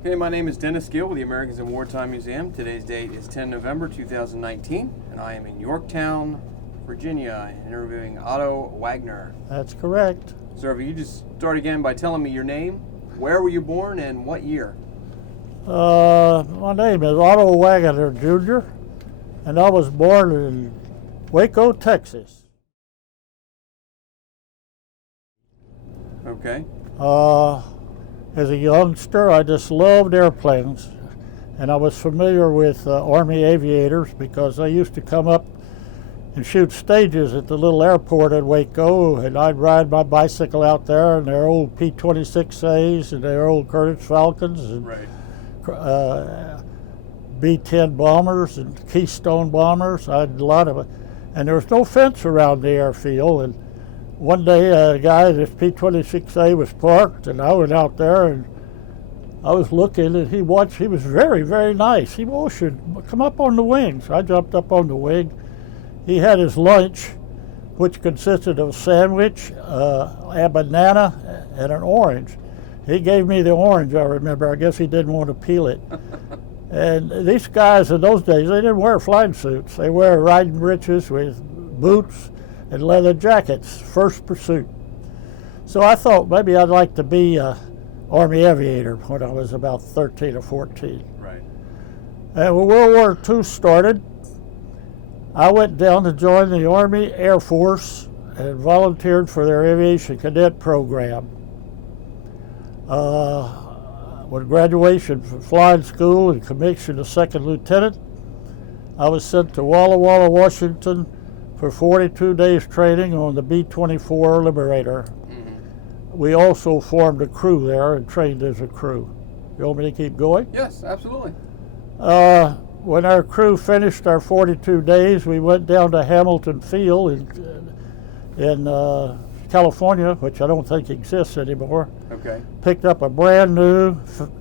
Okay, my name is Dennis Gill with the Americans in Wartime Museum. Today's date is 10 November 2019, and I am in Yorktown, Virginia, interviewing Otto Wagner. That's correct. Sir, if you just start again by telling me your name, where were you born, and what year? My name is Otto Wagner Jr., and I was born in Waco, Texas. Okay. As a youngster, I just loved airplanes, and I was familiar with Army aviators because I used to come up and shoot stages at the little airport at Waco, and I'd ride my bicycle out there in their old P-26As and their old Curtiss Falcons and Right. B-10 bombers and Keystone bombers. I had a lot of it, and there was no fence around the airfield. And one day, a guy, this P-26A was parked, and I went out there and I was looking, and he watched. He was very, very nice. He should come up on the wing. So I jumped up on the wing. He had his lunch, which consisted of a sandwich, a banana, and an orange. He gave me the orange, I remember. I guess he didn't want to peel it. And these guys in those days, they didn't wear flying suits. They wear riding breeches with boots and leather jackets, first pursuit. So I thought maybe I'd like to be an Army aviator when I was about 13 or 14. Right. And when World War II started, I went down to join the Army Air Force and volunteered for their aviation cadet program. With graduation from flying school and commissioned as second lieutenant, I was sent to Walla Walla, Washington for 42 days training on the B-24 Liberator. Mm-hmm. We also formed a crew there and trained as a crew. You want me to keep going? Yes, absolutely. When our crew finished our 42 days, we went down to Hamilton Field in California, which I don't think exists anymore. Okay. Picked up a brand new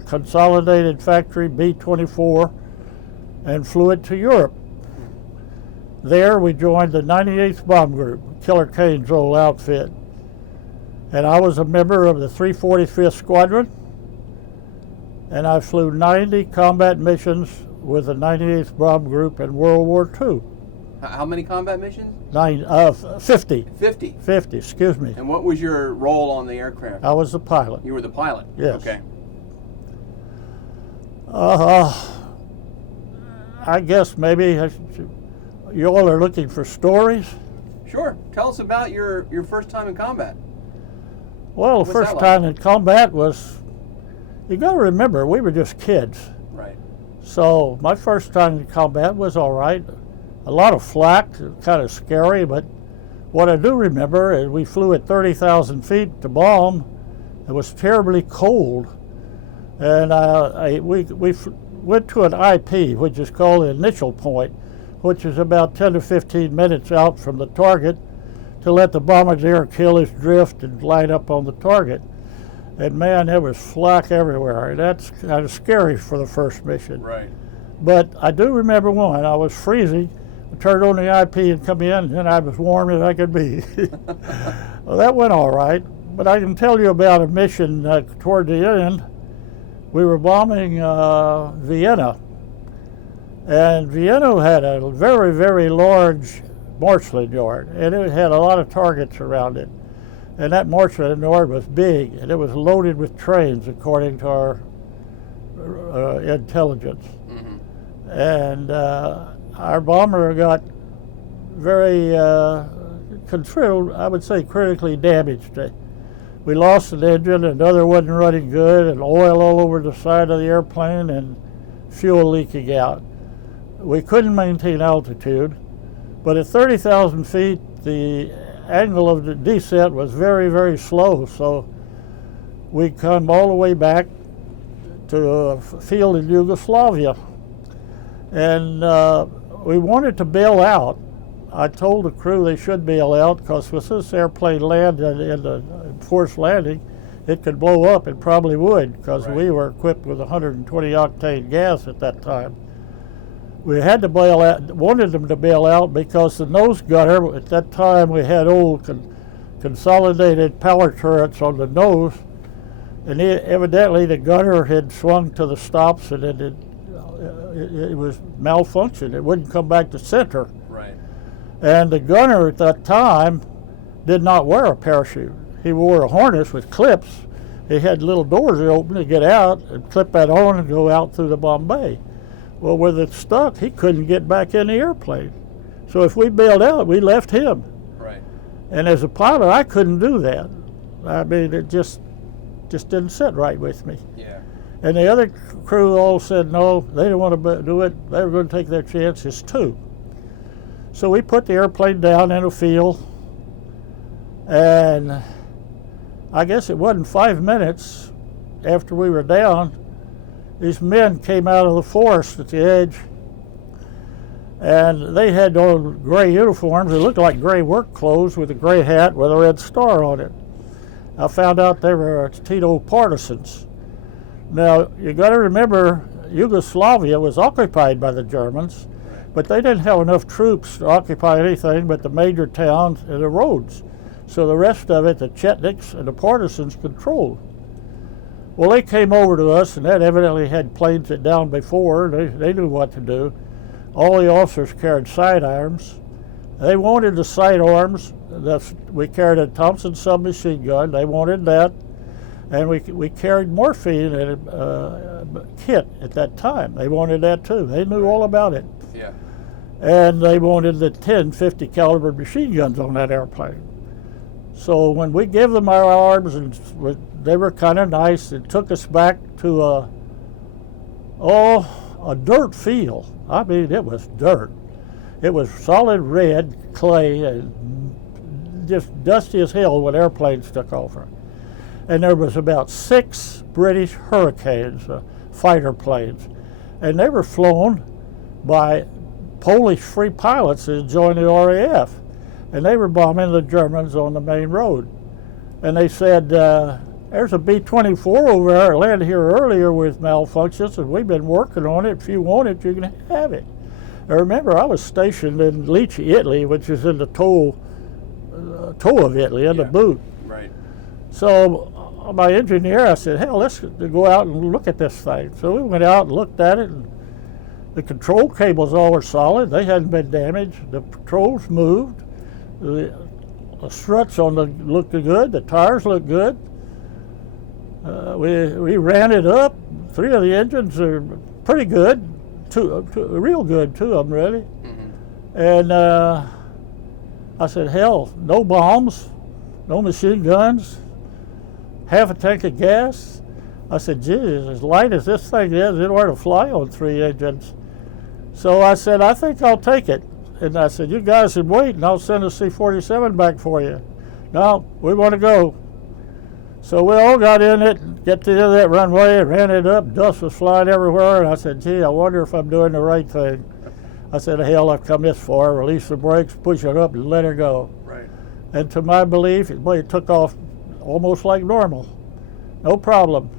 consolidated factory B-24 and flew it to Europe. There we joined the 98th Bomb Group, Killer Kane's old outfit. And I was a member of the 345th Squadron, and I flew 90 combat missions with the 98th Bomb Group in World War II. How many combat missions? 50. 50. 50, excuse me. And what was your role on the aircraft? I was the pilot. You were the pilot? Yes. Okay. I guess maybe you all are looking for stories. Sure. Tell us about your first time in combat. Well, the first time in combat was, you got to remember, we were just kids. Right. So my first time in combat was all right. A lot of flak, kind of scary, but what I do remember is we flew at 30,000 feet to bomb. It was terribly cold, and we went to an IP, which is called the initial point, which is about 10 to 15 minutes out from the target to let the bombardier kill his drift and line up on the target. And man, there was flak everywhere, and that's kind of scary for the first mission. Right. But I do remember one, I was freezing, I turned on the IP and come in, and I was warm as I could be. Well, that went all right, but I can tell you about a mission toward the end. We were bombing Vienna, and Vienna had a very, very large marshalling yard, and it had a lot of targets around it. And that marshalling yard was big, and it was loaded with trains, according to our intelligence. Mm-hmm. And our bomber got very controlled, I would say critically damaged. We lost an engine, another wasn't running good, and oil all over the side of the airplane, and fuel leaking out. We couldn't maintain altitude, but at 30,000 feet, the angle of the descent was very, very slow, so we come all the way back to a field in Yugoslavia. And we wanted to bail out. I told the crew they should bail out because if this airplane landed in the forced landing, it could blow up. It probably would because Right. we were equipped with 120 octane gas at that time. We had to bail out, wanted them to bail out because the nose gunner, at that time we had old consolidated power turrets on the nose, and evidently the gunner had swung to the stops, and it was malfunctioned. It wouldn't come back to center. Right. And the gunner at that time did not wear a parachute. He wore a harness with clips. He had little doors that open to get out and clip that on and go out through the bomb bay. Well, with it stuck, he couldn't get back in the airplane. So if we bailed out, we left him. Right. And as a pilot, I couldn't do that. I mean, it just didn't sit right with me. Yeah. And the other crew all said no, they didn't want to do it. They were going to take their chances too. So we put the airplane down in a field, and I guess it wasn't 5 minutes after we were down, these men came out of the forest at the edge, and they had on gray uniforms. They looked like gray work clothes with a gray hat with a red star on it. I found out they were Tito partisans. Now, you got to remember, Yugoslavia was occupied by the Germans, but they didn't have enough troops to occupy anything but the major towns and the roads. So the rest of it, the Chetniks and the partisans controlled. Well, they came over to us, and that evidently had planes it down before. They knew what to do. All the officers carried sidearms. They wanted the sidearms. We carried a Thompson submachine gun. They wanted that. And we carried morphine in a kit at that time. They wanted that too. They knew all about it. Yeah. And they wanted the 50 caliber machine guns on that airplane. So when we gave them our arms, and they were kind of nice, it took us back to a dirt field. I mean, it was dirt. It was solid red clay, and just dusty as hell when airplanes took over. And there was about 6 British Hurricanes, fighter planes, and they were flown by Polish free pilots that joined the RAF, and they were bombing the Germans on the main road. And they said, there's a B-24 over there, it landed here earlier with malfunctions, and we've been working on it. If you want it, you can have it. I remember I was stationed in Lecce, Italy, which is in the toe of Italy, in the boot. Right. So my engineer, I said, hell, let's go out and look at this thing. So we went out and looked at it, and the control cables all were solid. They hadn't been damaged. The controls moved. The struts looked good. The tires looked good. We ran it up. 3 of the engines are pretty good. Real good, 2 of them really. Mm-hmm. And I said, hell, no bombs, no machine guns, half a tank of gas. I said, geez, as light as this thing is, it ought to fly on 3 engines. So I said, I think I'll take it. And I said, you guys should wait, and I'll send a C-47 back for you. No, we want to go. So we all got in it, get to the end of that runway, and ran it up. Dust was flying everywhere, and I said, gee, I wonder if I'm doing the right thing. I said, hell, I've come this far. Release the brakes, push it up, and let her go. Right. And to my belief, it took off almost like normal. No problem.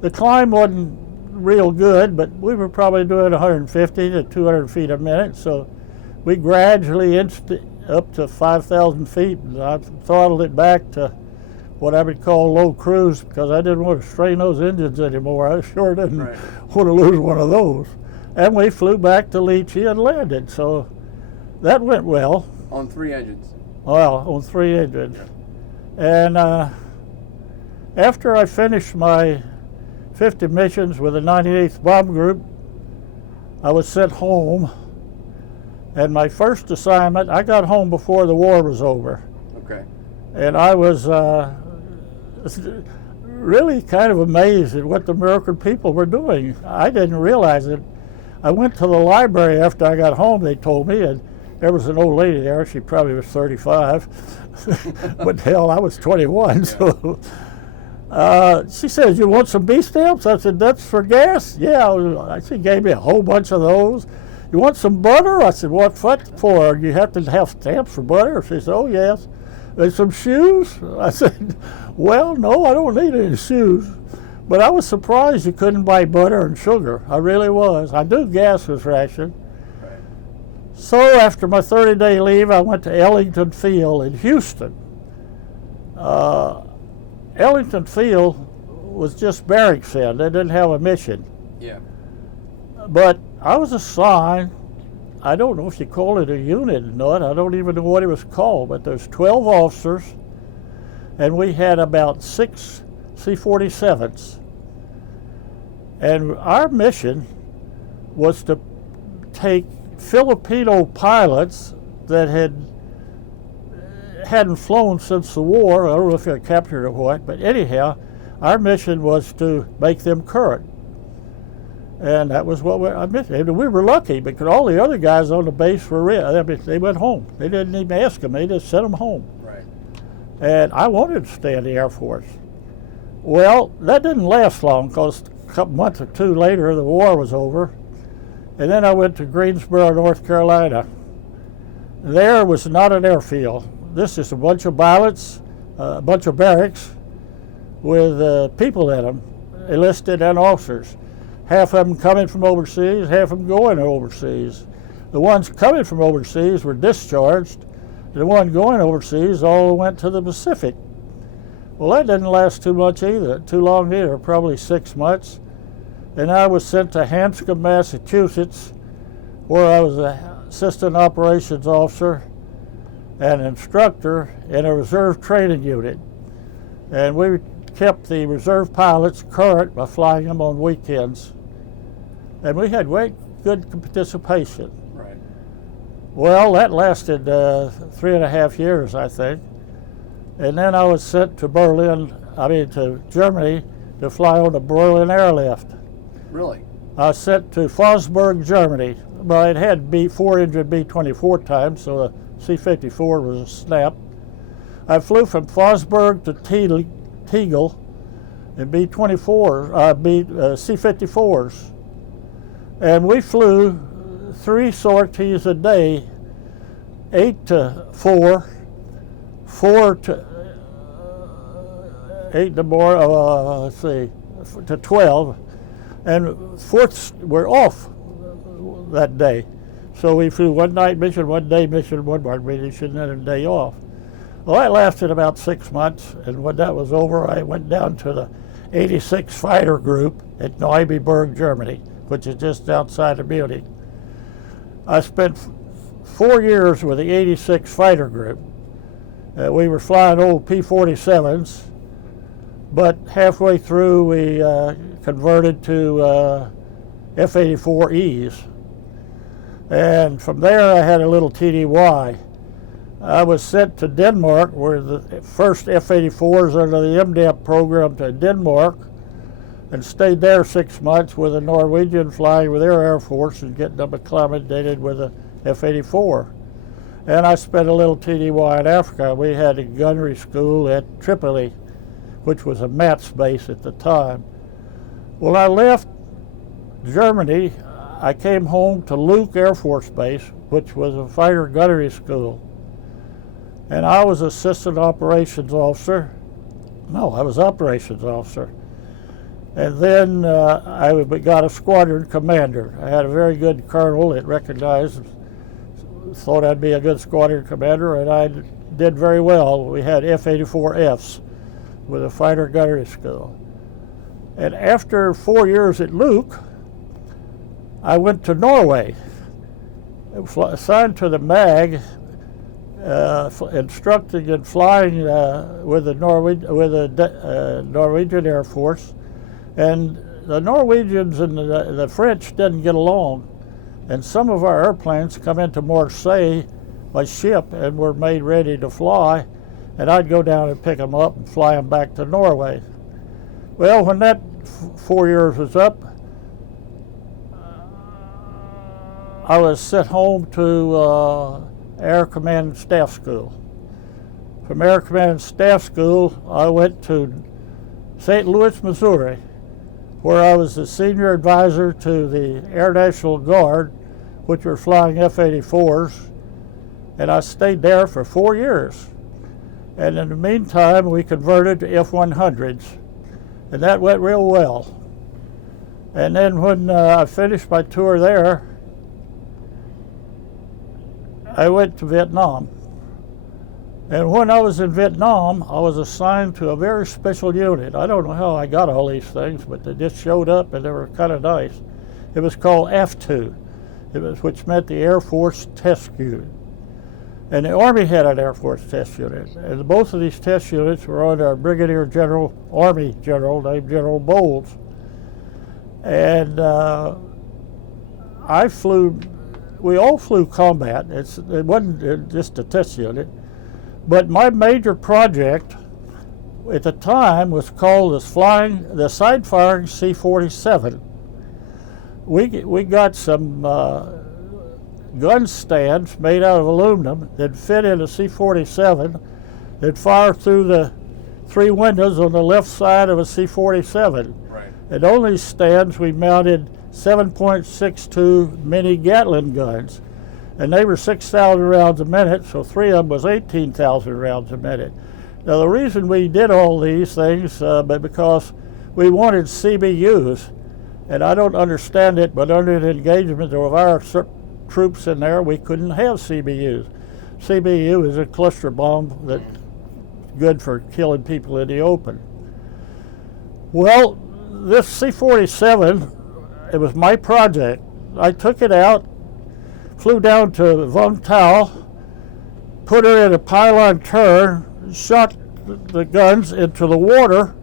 The climb wasn't real good, but we were probably doing 150 to 200 feet a minute, so we gradually inched it up to 5,000 feet, and I throttled it back to what I would call low cruise, because I didn't want to strain those engines anymore. I sure didn't want to lose one of those. And we flew back to Lecce and landed, so that went well. On 3 engines? Well, on 3 engines. Yeah. And after I finished my 50 missions with the 98th Bomb Group, I was sent home. And my first assignment, I got home before the war was over. Okay. And I was really kind of amazed at what the American people were doing. I didn't realize it. I went to the library after I got home, they told me, and there was an old lady there. She probably was 35. But hell, I was 21. Yeah. So she says, you want some B stamps? I said, that's for gas? Yeah. She gave me a whole bunch of those. You want some butter? I said, what for? You have to have stamps for butter? She said, oh, yes. There's some shoes? I said, well, no, I don't need any shoes. But I was surprised you couldn't buy butter and sugar. I really was. I knew gas was rationed. Right. So after my 30-day leave, I went to Ellington Field in Houston. Ellington Field was just barracks in. They didn't have a mission. Yeah. But I was assigned, I don't know if you call it a unit or not, I don't even know what it was called, but there's 12 officers, and we had about 6 C-47s. And our mission was to take Filipino pilots that hadn't flown since the war. I don't know if they were captured or what, but anyhow, our mission was to make them current. And that was what I meant. And we were lucky because all the other guys on the base were they went home. They didn't even ask them. They just sent them home. Right. And I wanted to stay in the Air Force. Well, that didn't last long because a couple months or two later, the war was over. And then I went to Greensboro, North Carolina. There was not an airfield. This is a bunch of pilots, a bunch of barracks with people in them, enlisted and officers. Half of them coming from overseas, half of them going overseas. The ones coming from overseas were discharged. The one going overseas all went to the Pacific. Well, that didn't last too long either, probably 6 months. And I was sent to Hanscom, Massachusetts, where I was an assistant operations officer and instructor in a reserve training unit. And we kept the reserve pilots current by flying them on weekends. And we had good participation. Right. Well, that lasted 3.5 years, I think. And then I was sent to to Germany to fly on the Berlin airlift. Really? I was sent to Fosburg, Germany. Well, it had 4-engine B-24 times, so the C-54 was a snap. I flew from Fosburg to Tegel in C-54s. And we flew 3 sorties a day, 8 to 4, 4 to 8 to more, to 12, and fourths were off that day. So we flew one night mission, one day mission, one night mission, and a day off. Well, that lasted about 6 months, and when that was over, I went down to the 86 Fighter Group at Neubiberg, Germany, which is just outside of Munich. I spent 4 years with the 86 Fighter Group. We were flying old P-47s, but halfway through we converted to F-84Es. And from there I had a little TDY. I was sent to Denmark, where the first F-84s under the MDAP program to Denmark, and stayed there 6 months with a Norwegian flying with their Air Force and getting them acclimated with a F-84. And I spent a little TDY in Africa. We had a gunnery school at Tripoli, which was a MATS base at the time. When I left Germany, I came home to Luke Air Force Base, which was a fighter gunnery school. And I was assistant operations officer. No, I was operations officer. And then I got a squadron commander. I had a very good colonel that recognized, thought I'd be a good squadron commander, and I did very well. We had F-84Fs with a fighter gunnery school. And after 4 years at Luke, I went to Norway. I was assigned to the MAG, instructing and flying with the Norwegian Air Force. And the Norwegians and the French didn't get along. And some of our airplanes come into Marseille by ship and were made ready to fly. And I'd go down and pick them up and fly them back to Norway. Well, when that 4 years was up, I was sent home to Air Command and Staff School. From Air Command and Staff School, I went to St. Louis, Missouri, where I was the senior advisor to the Air National Guard, which were flying F-84s, and I stayed there for 4 years. And in the meantime, we converted to F-100s, and that went real well. And then when I finished my tour there, I went to Vietnam. And when I was in Vietnam, I was assigned to a very special unit. I don't know how I got all these things, but they just showed up and they were kind of nice. It was called F2, which meant the Air Force Test Unit. And the Army had an Air Force Test Unit. And both of these test units were under a Brigadier General, Army General named General Bowles. And we all flew combat. It wasn't just a test unit. But my major project at the time was called the side-firing C-47. We got some gun stands made out of aluminum that fit in a C-47 that fire through the 3 windows on the left side of a C-47. Right. And on these stands we mounted 7.62 mini Gatling guns. And they were 6,000 rounds a minute, so 3 of them was 18,000 rounds a minute. Now the reason we did all these things, but because we wanted CBUs, and I don't understand it, but under the engagement of our troops in there, we couldn't have CBUs. CBU is a cluster bomb that's good for killing people in the open. Well, this C-47, it was my project. I took it out, flew down to Vung Tau, put her in a pylon turn, shot the guns into the water,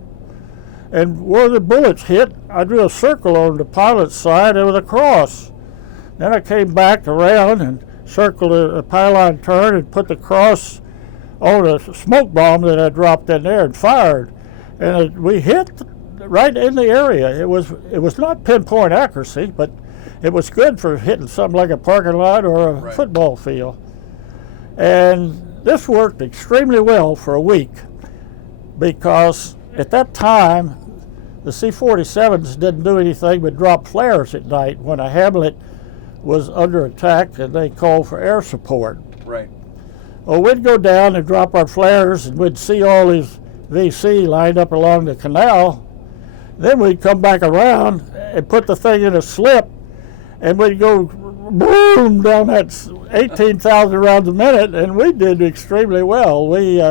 and where the bullets hit, I drew a circle on the pilot's side and with a cross. Then I came back around and circled a pylon turn and put the cross on a smoke bomb that I dropped in there and fired. And we hit right in the area. It was not pinpoint accuracy, but it was good for hitting something like a parking lot or a football field. And this worked extremely well for a week because at that time, the C-47s didn't do anything but drop flares at night when a hamlet was under attack and they called for air support. Right. Well, we'd go down and drop our flares and we'd see all these VC lined up along the canal. Then we'd come back around and put the thing in a slip and we'd go boom down that 18,000 rounds a minute, and we did extremely well. We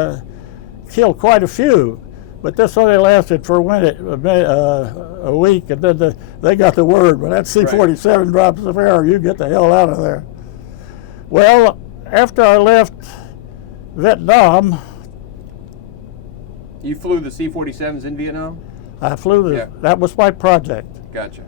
killed quite a few, but this only lasted for a week, and then they got the word, when that C-47 drops the air, you get the hell out of there. Well, after I left Vietnam... You flew the C-47s in Vietnam? I flew that was my project. Gotcha.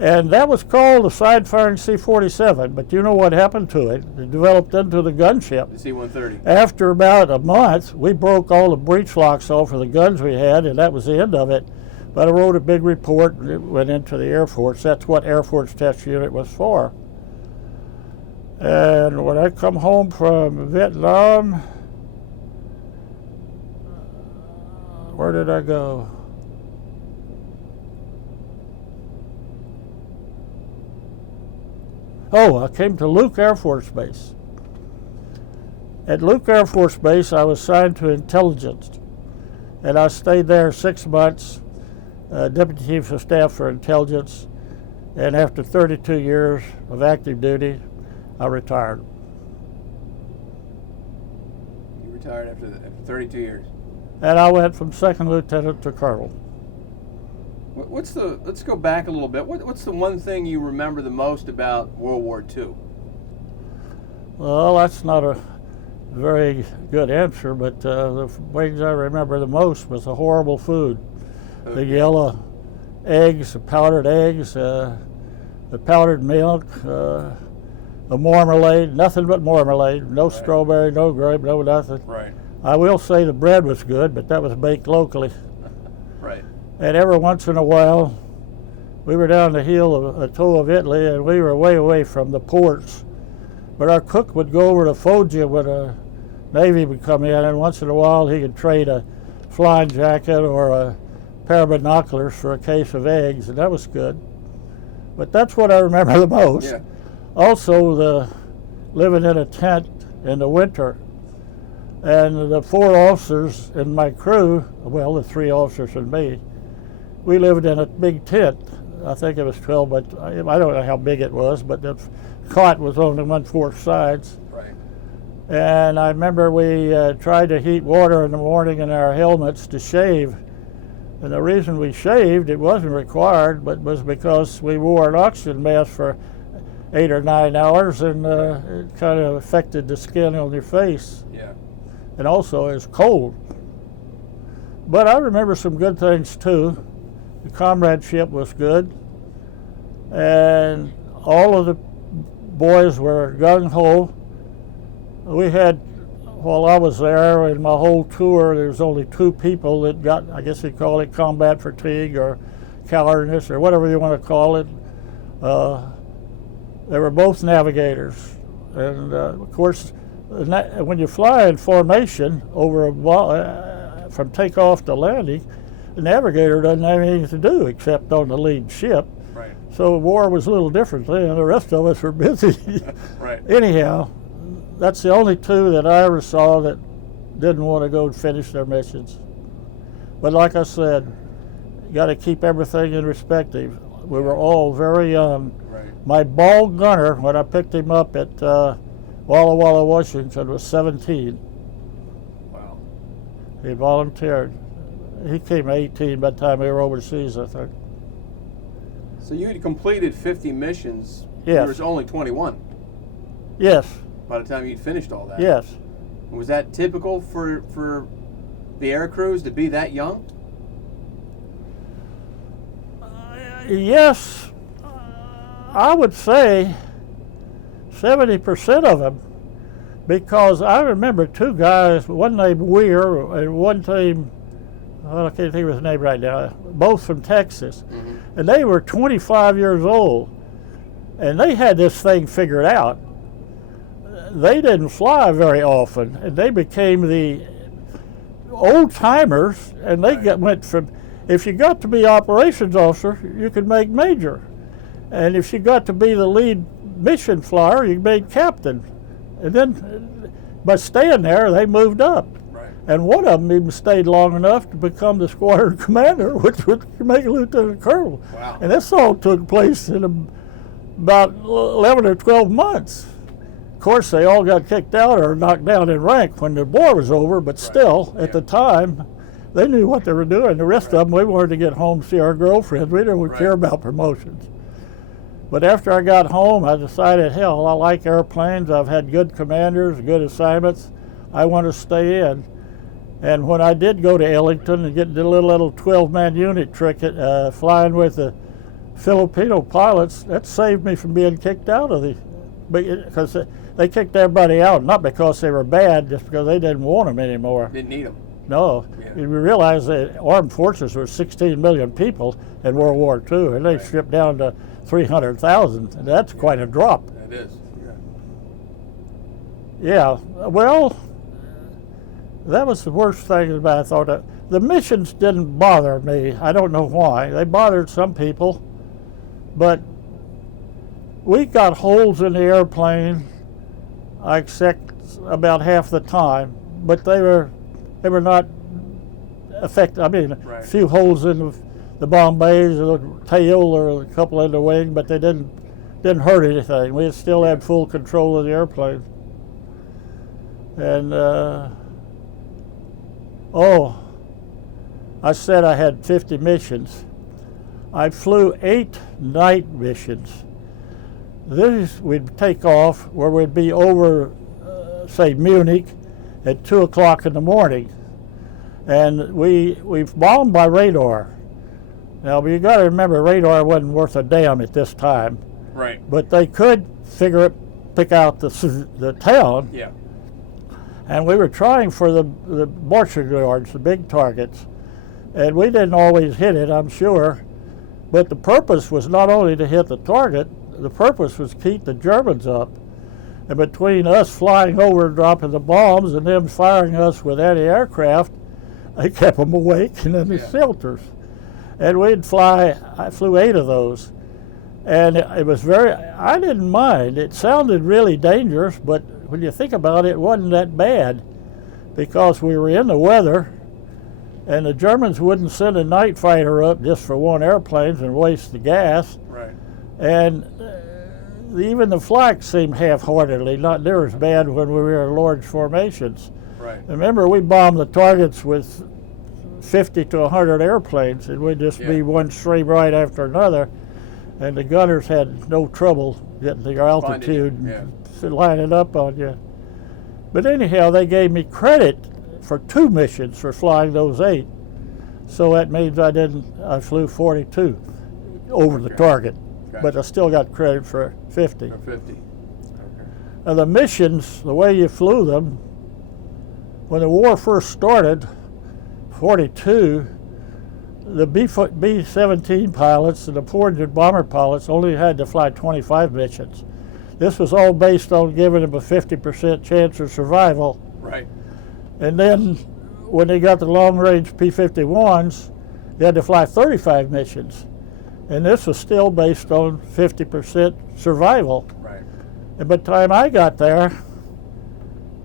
And that was called the side-firing C-47, but you know what happened to it? It developed into the gunship. The C-130. After about a month, we broke all the breech locks off of the guns we had, and that was the end of it. But I wrote a big report, and it went into the Air Force. That's what Air Force Test Unit was for. And when I come home from Vietnam, where did I go? Oh, I came to Luke Air Force Base. At Luke Air Force Base, I was assigned to intelligence, and I stayed there 6 months, Deputy Chief of Staff for Intelligence, and after 32 years of active duty, I retired. You retired after 32 years? And I went from second lieutenant to colonel. Let's go back a little bit. What's the one thing you remember the most about World War II? Well, that's not a very good answer, but the things I remember the most was the horrible food. Okay. The yellow eggs, the powdered eggs, the powdered milk, the marmalade, nothing but marmalade, no strawberry, no grape, no nothing. Right. I will say the bread was good, but that was baked locally. Right. And every once in a while, we were down the hill of Otto of Italy, and we were way away from the ports. But our cook would go over to Foggia when a Navy would come in, and once in a while he could trade a flying jacket or a pair of binoculars for a case of eggs, and that was good. But that's what I remember the most. Yeah. Also, the living in a tent in the winter. And the 4 officers in my crew, well, the 3 officers and me, we lived in a big tent. I think it was 12, but I don't know how big it was, but the cot was on the 1/4 sides. Right. And I remember we tried to heat water in the morning in our helmets to shave. And the reason we shaved, it wasn't required, but was because we wore an oxygen mask for 8 or 9 hours, and it kind of affected the skin on your face. Yeah. And also it's cold. But I remember some good things too. The comradeship was good, and all of the boys were gung-ho. We had, while I was there, in my whole tour, there was only 2 people that got, I guess you'd call it combat fatigue or cowardness or whatever you want to call it. They were both navigators. And of course, when you fly in formation over from takeoff to landing, the navigator doesn't have anything to do except on the lead ship. Right. So war was a little different then. The rest of us were busy. Right. Anyhow, that's the only 2 that I ever saw that didn't want to go and finish their missions. But like I said, you got to keep everything in perspective. We were all very young. Right. My ball gunner, when I picked him up at Walla Walla, Washington, was 17. Wow. He volunteered. He came 18 by the time we were overseas, I think. So you had completed 50 missions. Yes. There was only 21 Yes, by the time you'd finished all that. yes. Was that typical for the air crews to be that young? Yes, I would say 70% of them, because I remember 2 guys, one named Weir and one named, well, I can't think of his name right now, both from Texas. Mm-hmm. And they were 25 years old, and they had this thing figured out. They didn't fly very often, and they became the old timers, and they went from, if you got to be operations officer, you could make major. And if you got to be the lead mission flyer, you made captain. And then by staying there, they moved up. Right. And one of them even stayed long enough to become the squadron commander, which would make a lieutenant colonel. Wow. And this all took place in about 11 or 12 months. Of course, they all got kicked out or knocked down in rank when the war was over, but still, at the time, they knew what they were doing. The rest of them, we wanted to get home, see our girlfriends. We didn't care about promotions. But after I got home, I decided, hell, I like airplanes. I've had good commanders, good assignments. I want to stay in. And when I did go to Ellington and get the little 12-man unit trick flying with the Filipino pilots, that saved me from being kicked out of the, because they kicked everybody out, not because they were bad, just because they didn't want them anymore. Didn't need them. No, you realize that armed forces were 16 million people in World War II, and they stripped down to 300,000, and that's quite a drop. It is. Yeah, well, that was the worst thing about it. I thought the missions didn't bother me. I don't know why. They bothered some people, but we got holes in the airplane, I accept, about half the time, but they were not effective. I mean, a few holes in the bomb bays, or the tail, or a couple in the wing, but they didn't hurt anything. We still had full control of the airplane. And I said I had 50 missions. I flew 8 night missions. These we'd take off where we'd be over, say, Munich at 2 o'clock in the morning. And we've bombed by radar. Now, you got to remember, radar wasn't worth a damn at this time. Right. But they could pick out the town. Yeah. And we were trying for the Borchards, the big targets. And we didn't always hit it, I'm sure. But the purpose was not only to hit the target, the purpose was to keep the Germans up. And between us flying over and dropping the bombs and them firing us with anti-aircraft, they kept them awake and in the shelters. And I flew 8 of those. And it was I didn't mind. It sounded really dangerous, but when you think about it, it wasn't that bad, because we were in the weather, and the Germans wouldn't send a night fighter up just for one airplane and waste the gas. Right. And even the flak seemed half-heartedly, not near as bad when we were in large formations. Right. Remember, we bombed the targets with 50 to 100 airplanes, and we'd just be one stream right after another, and the gunners had no trouble getting the altitude and lining up on you. But anyhow, they gave me credit for 2 missions for flying those 8. So that means I flew 42 over the target, but I still got credit for 50. For 50. Okay. Now the missions, the way you flew them, when the war first started, 42, the B-17 pilots and the 400 bomber pilots only had to fly 25 missions. This was all based on giving them a 50% chance of survival. Right. And then when they got the long-range P-51s, they had to fly 35 missions. And this was still based on 50% survival. Right. And by the time I got there,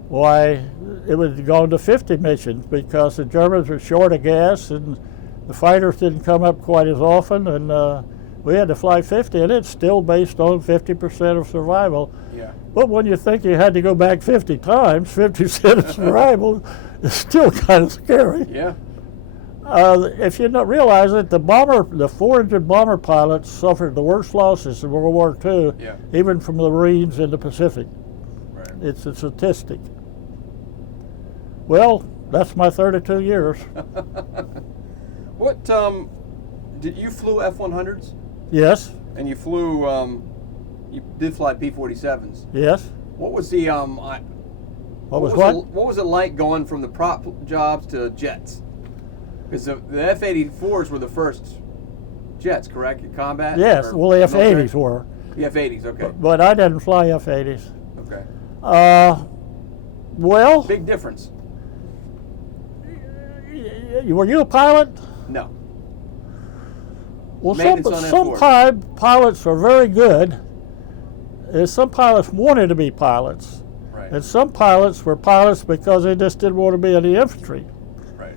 why, it was gone to 50 missions because the Germans were short of gas and the fighters didn't come up quite as often, and we had to fly 50, and it's still based on 50% of survival. Yeah. But when you think you had to go back 50 times, 50% of survival is still kind of scary. Yeah. If you don't realize it, the 400 bomber pilots suffered the worst losses in World War II, even from the Marines in the Pacific. Right. It's a statistic. Well, that's my 32 years. What, did you flew F-100s? Yes. And you flew, you did fly P-47s. Yes. What was the, what was it like going from the prop jobs to jets? Because the F-84s were the first jets, correct, in combat? Yes, well, the F-80s were. The F-80s, okay. But I didn't fly F-80s. Okay. Well... Big difference. Were you a pilot? No. Well, some pilots are very good, and some pilots wanted to be pilots. Right. And some pilots were pilots because they just didn't want to be in the infantry. Right.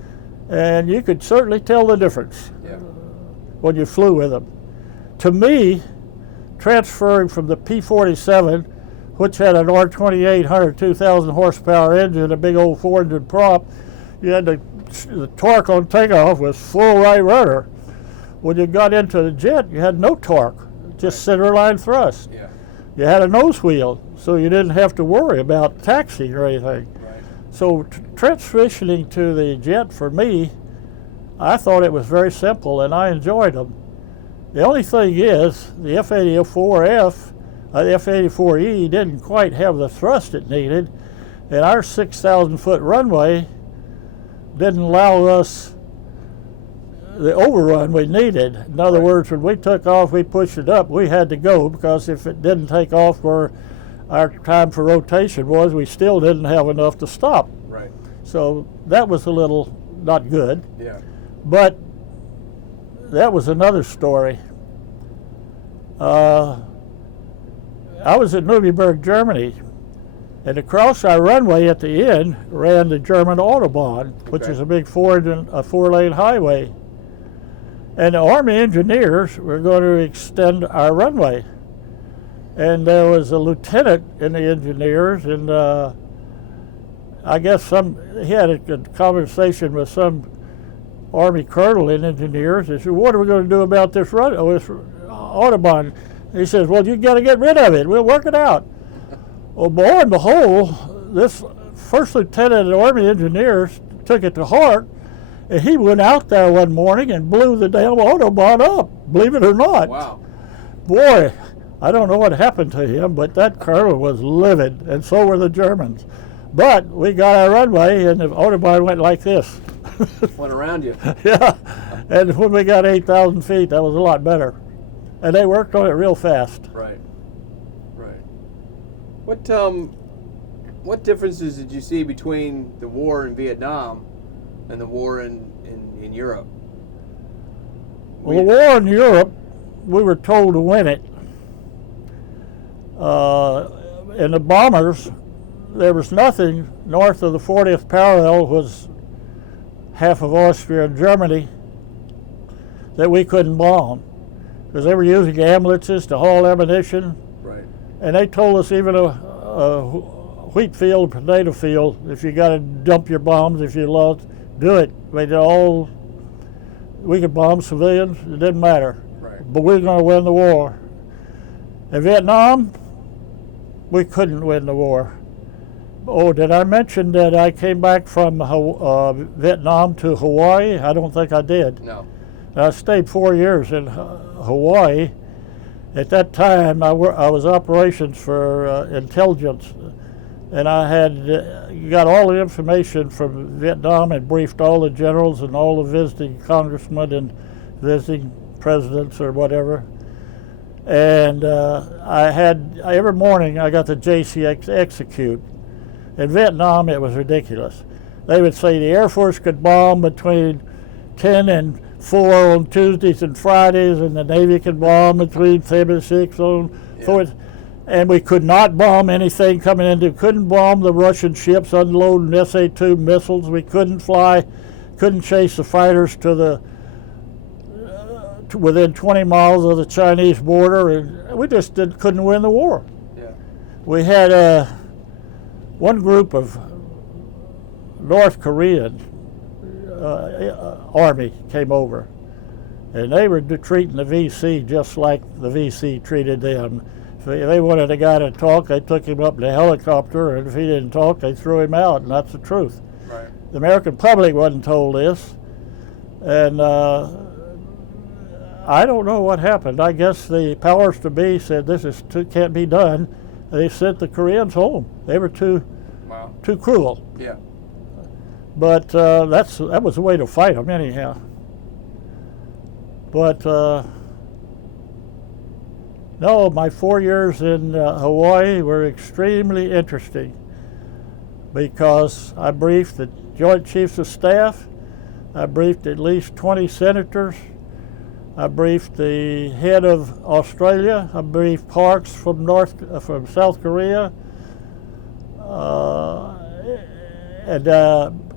And you could certainly tell the difference when you flew with them. To me, transferring from the P-47, which had an R-28 2,000 horsepower engine, a big old 400 prop, you had the torque on takeoff was full right rudder. When you got into the jet, you had no torque, just center line thrust. Yeah. You had a nose wheel, so you didn't have to worry about taxiing or anything. Right. So transitioning to the jet for me, I thought it was very simple and I enjoyed them. The only thing is, the F-84F, the F-84E didn't quite have the thrust it needed, and our 6,000 foot runway didn't allow us the overrun we needed. In other words, when we took off, we pushed it up, we had to go, because if it didn't take off where our time for rotation was, we still didn't have enough to stop. Right. So that was a little not good. Yeah. But that was another story. I was at Nuremberg, Germany, and across our runway at the end ran the German Autobahn, which is a big four-lane highway. And the Army engineers were going to extend our runway. And there was a lieutenant in the engineers, and I guess he had a conversation with some Army colonel in engineers. He said, "What are we going to do about this Autobahn?" He says, "Well, you got to get rid of it. We'll work it out." Well, lo and behold, this first lieutenant of the Army engineers took it to heart, and he went out there one morning and blew the damn Autobahn up, believe it or not. Wow. Boy, I don't know what happened to him, but that colonel was livid, and so were the Germans. But we got our runway, and the Autobahn went like this. Went around you. Yeah, and when we got 8,000 feet, that was a lot better. And they worked on it real fast. Right. Right. What differences did you see between the war in Vietnam and the war in Europe? Well, the war in Europe, we were told to win it. In the bombers, there was nothing north of the 40th parallel, was half of Austria and Germany, that we couldn't bomb, because they were using ambulances to haul ammunition. Right. And they told us even a wheat field, potato field, if you got to dump your bombs, if you lost, do it. We could bomb civilians, it didn't matter. Right. But we were going to win the war. In Vietnam, we couldn't win the war. Oh, did I mention that I came back from Vietnam to Hawaii? I don't think I did. No. I stayed 4 years in Hawaii. At that time, I was operations for intelligence, and I had got all the information from Vietnam and briefed all the generals and all the visiting congressmen and visiting presidents or whatever. And every morning I got the JCX execute. In Vietnam, it was ridiculous. They would say the Air Force could bomb between 10 and 4 on Tuesdays and Fridays, and the Navy could bomb between 7 and 6 on 4. And we could not bomb anything coming into. Couldn't bomb the Russian ships unloading SA-2 missiles. We couldn't fly, couldn't chase the fighters to within 20 miles of the Chinese border, and we just couldn't win the war. Yeah. We had one group of North Korean army came over, and they were treating the VC just like the VC treated them. If they wanted a guy to talk, they took him up in a helicopter, and if he didn't talk, they threw him out, and that's the truth. Right. The American public wasn't told this, and I don't know what happened. I guess the powers to be said this can't be done. They sent the Koreans home. They were too cruel. Yeah. But that was the way to fight them anyhow. But no, my 4 years in Hawaii were extremely interesting because I briefed the Joint Chiefs of Staff, I briefed at least 20 senators, I briefed the head of Australia, I briefed Parks from South Korea, and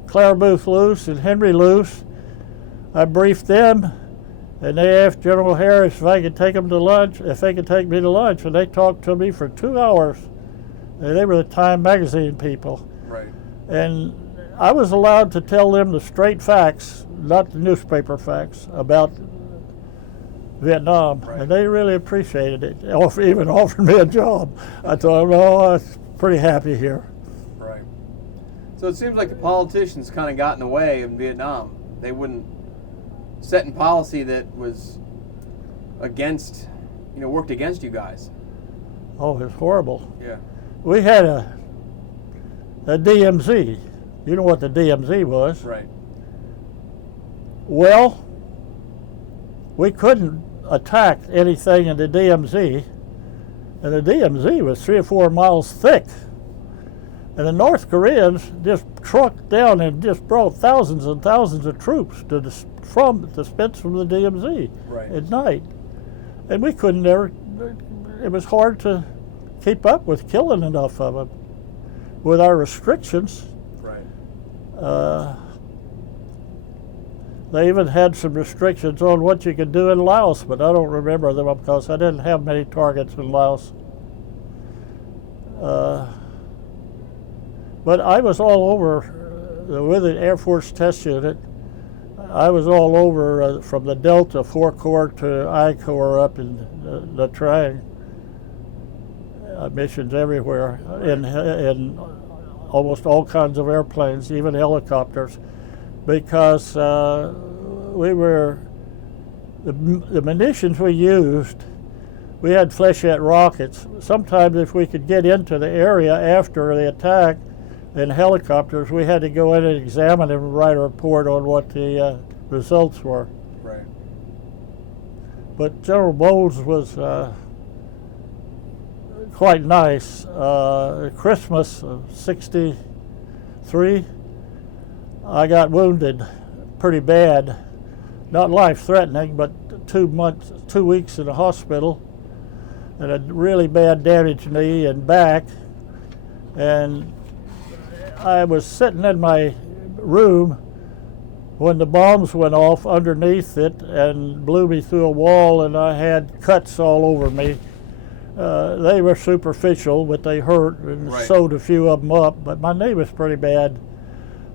Claire Booth Luce and Henry Luce. I briefed them, and they asked General Harris if I could take them to lunch, if they could take me to lunch, and they talked to me for 2 hours. And they were the Time magazine people. Right. And I was allowed to tell them the straight facts, not the newspaper facts, about Vietnam. Right. And they really appreciated it. Even offered me a job. I thought, well, I'm pretty happy here. Right. So it seems like the politicians kind of got in the way in Vietnam. They wouldn't set in policy that was against, worked against you guys. Oh, it's horrible. Yeah. We had a DMZ. You know what the DMZ was? Right. Well, we couldn't attack anything in the DMZ, and the DMZ was 3 or 4 miles thick. And the North Koreans just trucked down and just brought thousands and thousands of troops to dispense from the DMZ at night. And we couldn't it was hard to keep up with killing enough of them. With our restrictions, right. They even had some restrictions on what you could do in Laos, but I don't remember them because I didn't have many targets in Laos. But I was all over with the Air Force Test Unit. I was all over from the Delta 4 Corps to I Corps up in the Trang. Missions everywhere in almost all kinds of airplanes, even helicopters, because we were the munitions we used. We had flechette rockets. Sometimes, if we could get into the area after the attack in helicopters, we had to go in and examine them and write a report on what the results were. Right. But General Bowles was quite nice. Christmas of '63, I got wounded pretty bad. Not life-threatening, but 2 weeks in the hospital, and a really bad damaged knee and back. And I was sitting in my room when the bombs went off underneath it and blew me through a wall, and I had cuts all over me They were superficial, but they hurt and Right. sewed a few of them up. But my knee was pretty bad.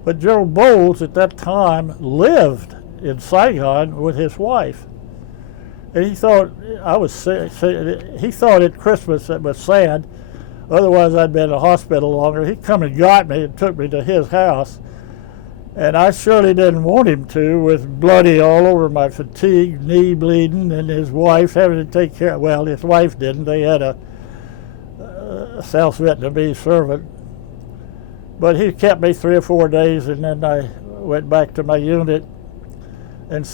But General Bowles at that time lived in Saigon with his wife, and he thought I was sick. He thought at Christmas it was sad. Otherwise, I'd been in the hospital longer. He come and got me and took me to his house, and I surely didn't want him to, with bloody all over my fatigue, knee bleeding, and his wife having to take care. Well, his wife didn't. They had a South Vietnamese servant. But he kept me 3 or 4 days, and then I went back to my unit. And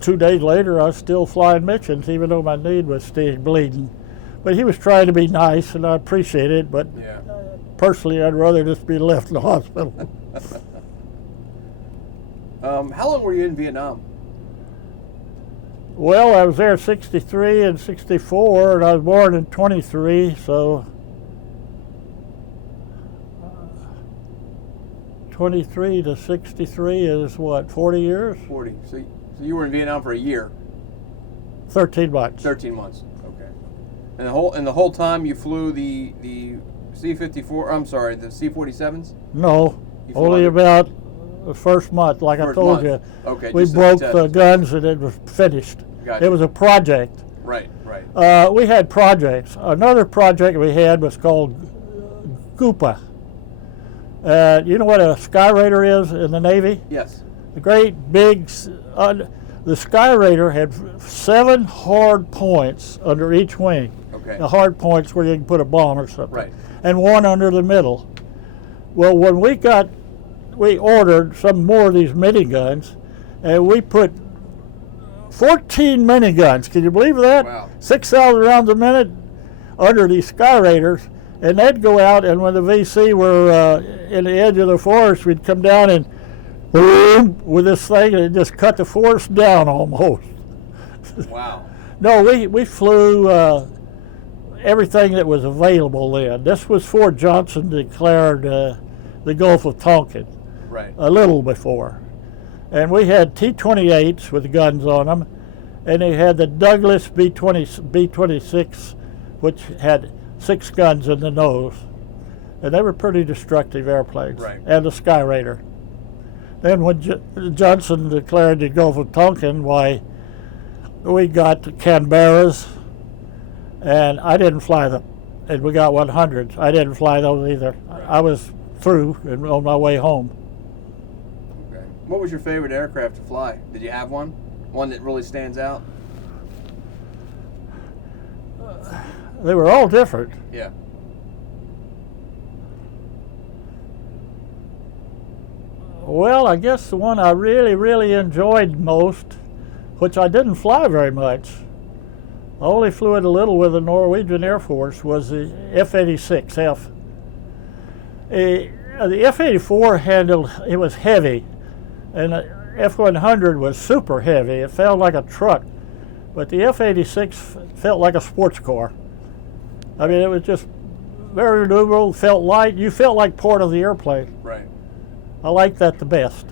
2 days later, I was still flying missions, even though my knee was still bleeding. But he was trying to be nice, and I appreciate it. But Yeah. personally, I'd rather just be left in the hospital. How long were you in Vietnam? Well, I was there 63 and 64, and I was born in 23, so 23 to 63 is what, 40 years? 40. So you were in Vietnam for a year. 13 months. 13 months. Okay. And the whole time you flew the C-54. I'm sorry, the C-47s. No, You flew only under- about the first month, like I First told month. you. Okay. We just a broke test. the guns and it was finished. Gotcha. It was a project. Right. Right. We had projects. Another project we had was called Koopa. You know what a Sky Raider is in the Navy? Yes. The great big, the Sky Raider had 7 hard points under each wing. Okay. The hard points where you can put a bomb or something. Right. And 1 under the middle. Well, when we ordered some more of these miniguns, and we put 14 miniguns. Can you believe that? Wow. 6,000 rounds a minute under these Sky Raiders, and they'd go out, and when the VC were in the edge of the forest, we'd come down and boom, with this thing, and it just cut the forest down almost. Wow. No, we flew everything that was available then. This was before Johnson declared the Gulf of Tonkin, Right. a little before. And we had T-28s with guns on them, and they had the Douglas B-26, which had 6 guns in the nose. And they were pretty destructive airplanes. Right. And the Sky Raider. Then when Johnson declared the Gulf of Tonkin, why, we got the Canberras, and I didn't fly them. And we got 100s. I didn't fly those either. Right. I was through and on my way home. Okay. What was your favorite aircraft to fly? Did you have one? One that really stands out? They were all different. Yeah. Well, I guess the one I really, really enjoyed most, which I didn't fly very much, I only flew it a little with the Norwegian Air Force, was the F-86F. The F-84 handled, it was heavy, and the F-100 was super heavy. It felt like a truck, but the F-86 felt like a sports car. I mean, it was just very maneuverable, felt light. You felt like part of the airplane. Right. I liked that the best.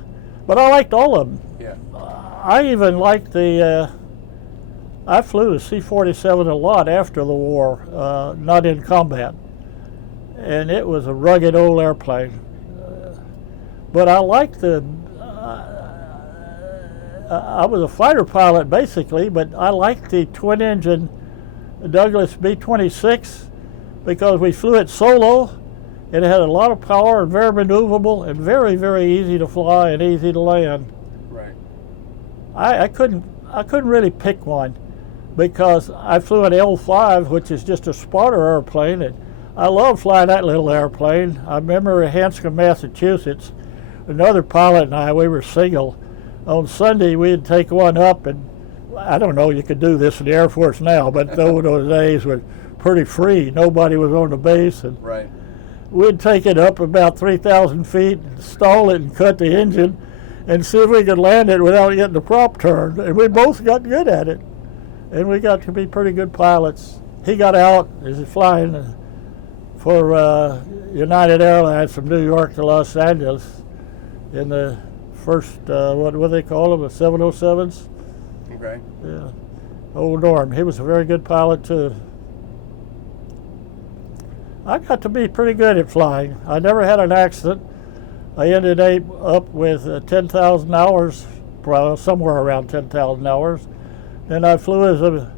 But I liked all of them. Yeah. I even liked I flew the C-47 a lot after the war, not in combat. And it was a rugged old airplane. But I liked I was a fighter pilot basically, but I liked the twin-engine Douglas B-26 because we flew it solo. It had a lot of power and very maneuverable and very, very easy to fly and easy to land. Right. I couldn't really pick one because I flew an L-5, which is just a spotter airplane, and I love flying that little airplane. I remember in Hanscom, Massachusetts, another pilot and I, we were single. On Sunday, we'd take one up, and I don't know, you could do this in the Air Force now, but those days were pretty free. Nobody was on the base, and Right. we'd take it up about 3,000 feet, stall it and cut the engine, and see if we could land it without getting the prop turned. And we both got good at it. And we got to be pretty good pilots. He got out, he's flying for United Airlines from New York to Los Angeles in the first, what do they call them, the 707s? Okay. Yeah. Old Norm, he was a very good pilot too. I got to be pretty good at flying. I never had an accident. I ended up with 10,000 hours, somewhere around 10,000 hours. Then I flew as a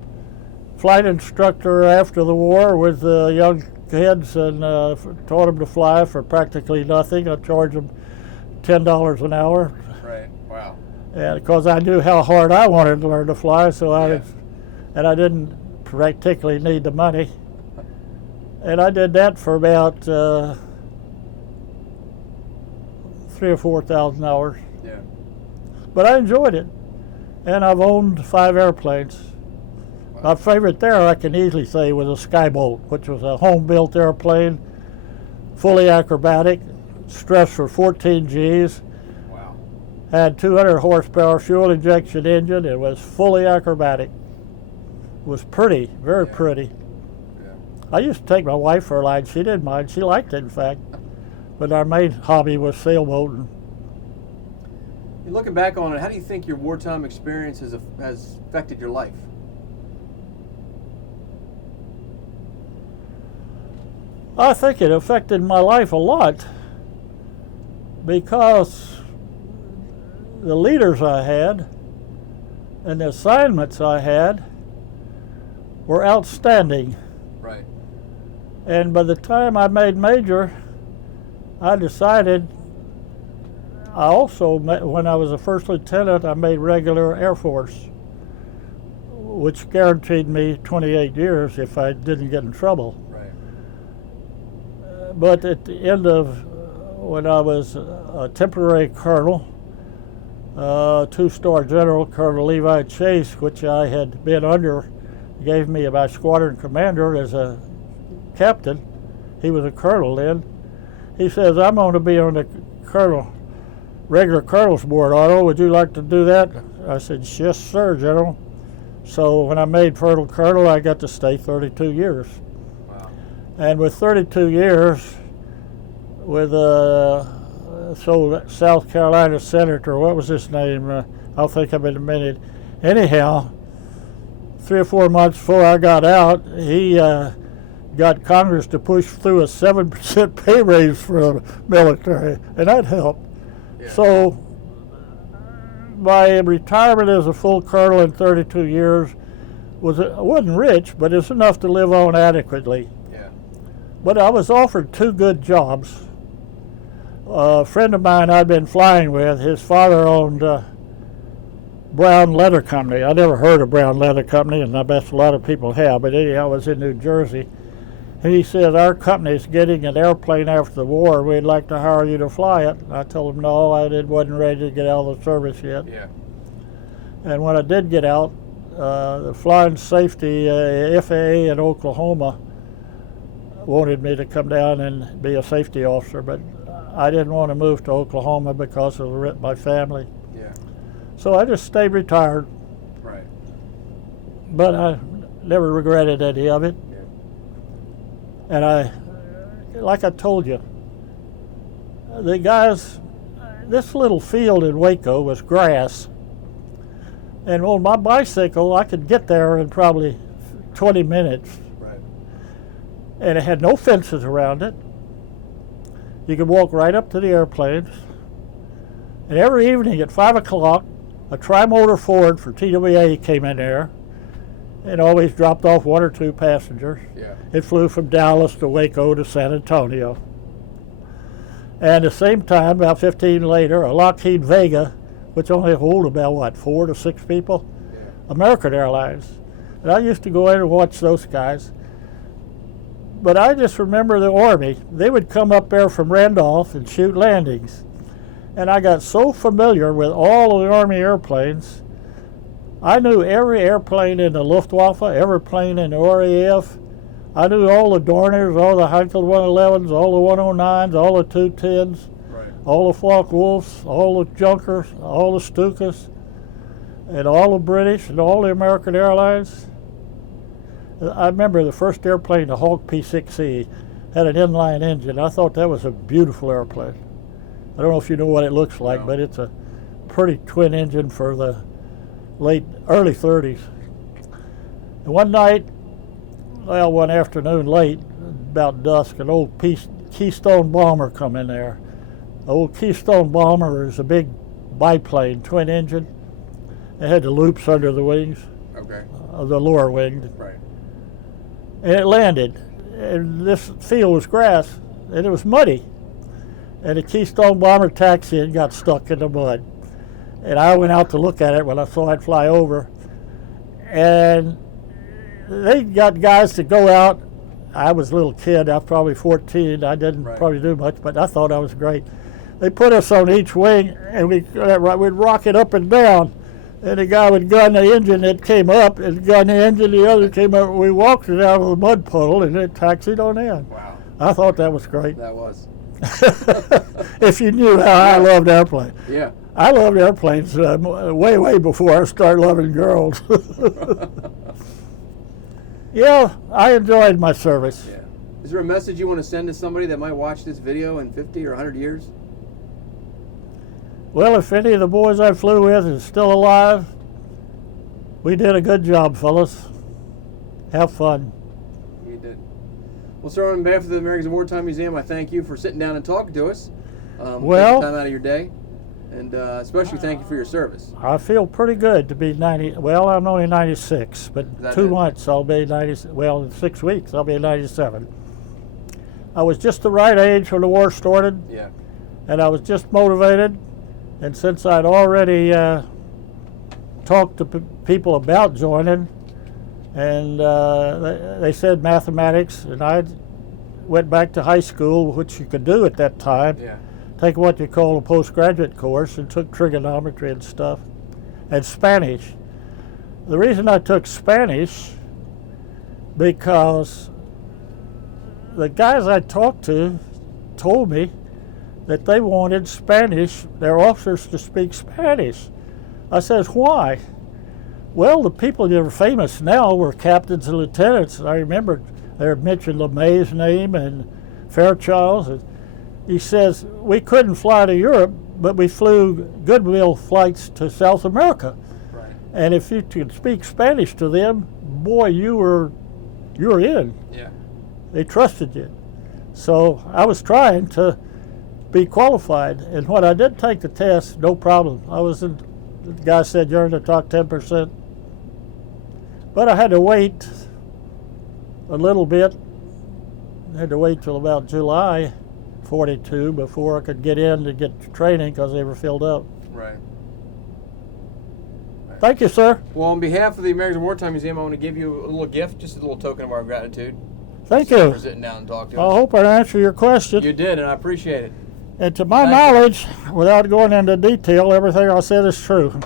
flight instructor after the war with young kids and taught them to fly for practically nothing. I charged them $10 an hour. Right. Wow. And because I knew how hard I wanted to learn to fly, so I didn't particularly need the money. And I did that for about 3,000 or 4,000 hours. Yeah. But I enjoyed it, and I've owned 5 airplanes. Wow. My favorite there, I can easily say, was a Skybolt, which was a home-built airplane, fully acrobatic, stretched for 14 Gs. Wow. Had 200 horsepower fuel injection engine. It was fully acrobatic. It was pretty, very pretty. Yeah. I used to take my wife for a ride. She didn't mind. She liked it, in fact. But our main hobby was sailboating. Looking back on it, how do you think your wartime experience has affected your life? I think it affected my life a lot because the leaders I had and the assignments I had were outstanding. Right. And by the time I made major, I decided, when I was a first lieutenant, I made regular Air Force, which guaranteed me 28 years if I didn't get in trouble. Right. But at the end of when I was a temporary colonel, 2-star General Colonel Levi Chase, which I had been under, gave me my squadron commander as a captain. He was a colonel then. He says, "I'm going to be on the regular colonel's board, Otto. Would you like to do that?" I said, "Yes, sir, General." So when I made Colonel, I got to stay 32 years. Wow. And with 32 years, with South Carolina Senator, what was his name? I'll think of it in a minute. Anyhow, 3 or 4 months before I got out, he got Congress to push through a 7% pay raise for the military, and that helped. Yeah. So my retirement as a full colonel in 32 years wasn't rich, but it's enough to live on adequately. Yeah. But I was offered 2 good jobs. A friend of mine I'd been flying with, his father owned Brown Leather Company. I never heard of Brown Leather Company, and I bet a lot of people have, but anyhow, I was in New Jersey. And he said, "Our company's getting an airplane after the war. We'd like to hire you to fly it." I told him no, wasn't ready to get out of the service yet. Yeah. And when I did get out, the Flying Safety FAA in Oklahoma wanted me to come down and be a safety officer, but I didn't want to move to Oklahoma because of my family. Yeah. So I just stayed retired. Right. But I never regretted any of it. Yeah. And like I told you, the guys, this little field in Waco was grass. And on my bicycle, I could get there in probably 20 minutes. Right. And it had no fences around it. You could walk right up to the airplanes. And every evening at 5 o'clock, a tri-motor Ford for TWA came in there and always dropped off 1 or 2 passengers. Yeah. It flew from Dallas to Waco to San Antonio. And at the same time, about 15 later, a Lockheed Vega, which only hold about, 4 to 6 people? Yeah. American Airlines. And I used to go in and watch those guys. But I just remember the Army. They would come up there from Randolph and shoot landings. And I got so familiar with all of the Army airplanes. I knew every airplane in the Luftwaffe, every plane in the RAF. I knew all the Dorniers, all the Heinkel 111s, all the 109s, all the 210s, Right. all the Focke-Wulfs, all the Junkers, all the Stukas, and all the British and all the American Airlines. I remember the first airplane, the Hawk P-6E, had an inline engine. I thought that was a beautiful airplane. I don't know if you know what it looks like, No. but it's a pretty twin engine for the early 30s. And one night, one afternoon late, about dusk, an old Keystone bomber come in there. The old Keystone bomber is a big biplane, twin engine. It had the loops under the wings, Okay. the lower wing. Right. And it landed. And this field was grass, and it was muddy. And the Keystone bomber taxied and got stuck in the mud. And I went out to look at it when I saw it fly over. And they got guys to go out. I was a little kid. I was probably 14. I didn't probably do much, but I thought I was great. They put us on each wing, and we'd rock it up and down. And the guy would gun the engine that came up, and gun the engine, the other came up. We walked it out of the mud puddle, and it taxied on in. Wow. I thought that was great. That was. If you knew how I loved airplanes. Yeah. I loved airplanes way, way before I started loving girls. Yeah, I enjoyed my service. Yeah. Is there a message you want to send to somebody that might watch this video in 50 or 100 years? Well, if any of the boys I flew with is still alive, we did a good job, fellas. Have fun. You did. Well, sir, on behalf of the Americans of Wartime Museum, I thank you for sitting down and talking to us. Well, taking time out of your day, and especially thank you for your service. I feel pretty good to be 90. Well, I'm only 96, but 2 months I'll be 90. Well, in 6 weeks I'll be 97. I was just the right age when the war started. Yeah. And I was just motivated. And since I'd already talked to people about joining, and they said mathematics, and I went back to high school, which you could do at that time. Yeah. Take what you call a postgraduate course, and took trigonometry and stuff, and Spanish. The reason I took Spanish, because the guys I talked to told me that they wanted Spanish, their officers to speak Spanish. I says, why? Well, the people that are famous now were captains and lieutenants. I remember they mentioned LeMay's name and Fairchild's. And he says, we couldn't fly to Europe, but we flew goodwill flights to South America. Right. And if you could speak Spanish to them, boy, you were in. Yeah. They trusted you. So I was trying to be qualified, and when I did take the test, no problem. I was in, the guy said you're in the top 10%. But I had to wait a little bit. I had to wait till about July 42 before I could get in to get training because they were filled up. Right. Thank you, sir. Well, on behalf of the Americans of Wartime Museum, I want to give you a little gift, just a little token of our gratitude. Thank you you for sitting down and talking to I us. hope I answered your question. You did, and I appreciate it. And to my Thank you. knowledge, without going into detail, everything I said is true.